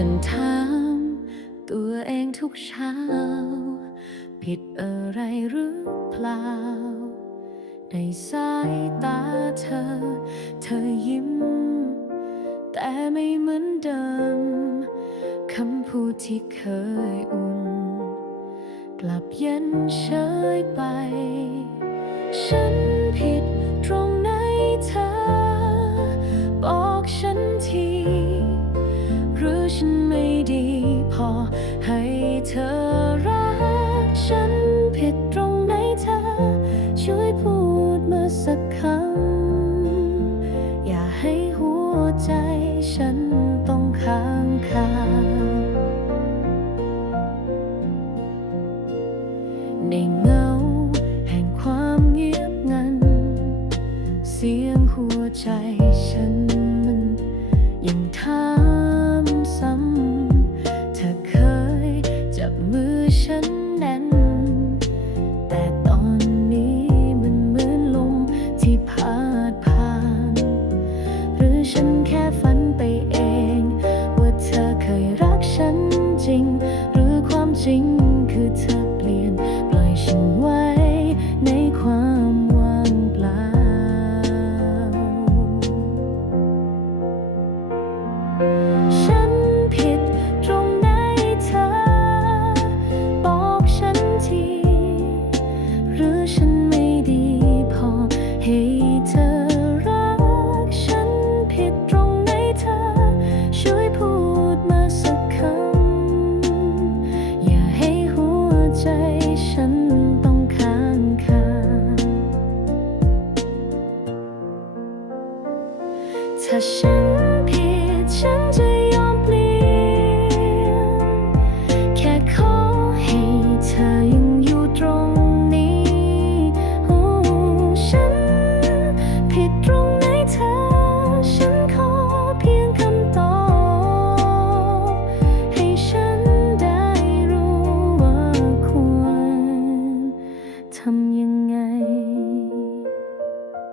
ฉันถามตัวเองทุกเช้า ผิดอะไรหรือเปล่า ในสายตาเธอ เธอยิ้ม แต่ไม่เหมือนเดิม คำพูดที่เคยอุ่น กลับเย็นเฉยไป ฉัน กคำ อย่าให้หัวใจฉันต้องค้างคาในเงาแห่งความเงียบงัน เสียงหัวใจฉัน ถ้าฉันผิดฉันจะยอมเปลี่ยน แค่ขอให้เธอยังอยู่ตรงนี้ฉันผิดตรงไหนเธอ ฉันขอเพียงคำตอบ ให้ฉันได้รู้ว่าควรทำยัง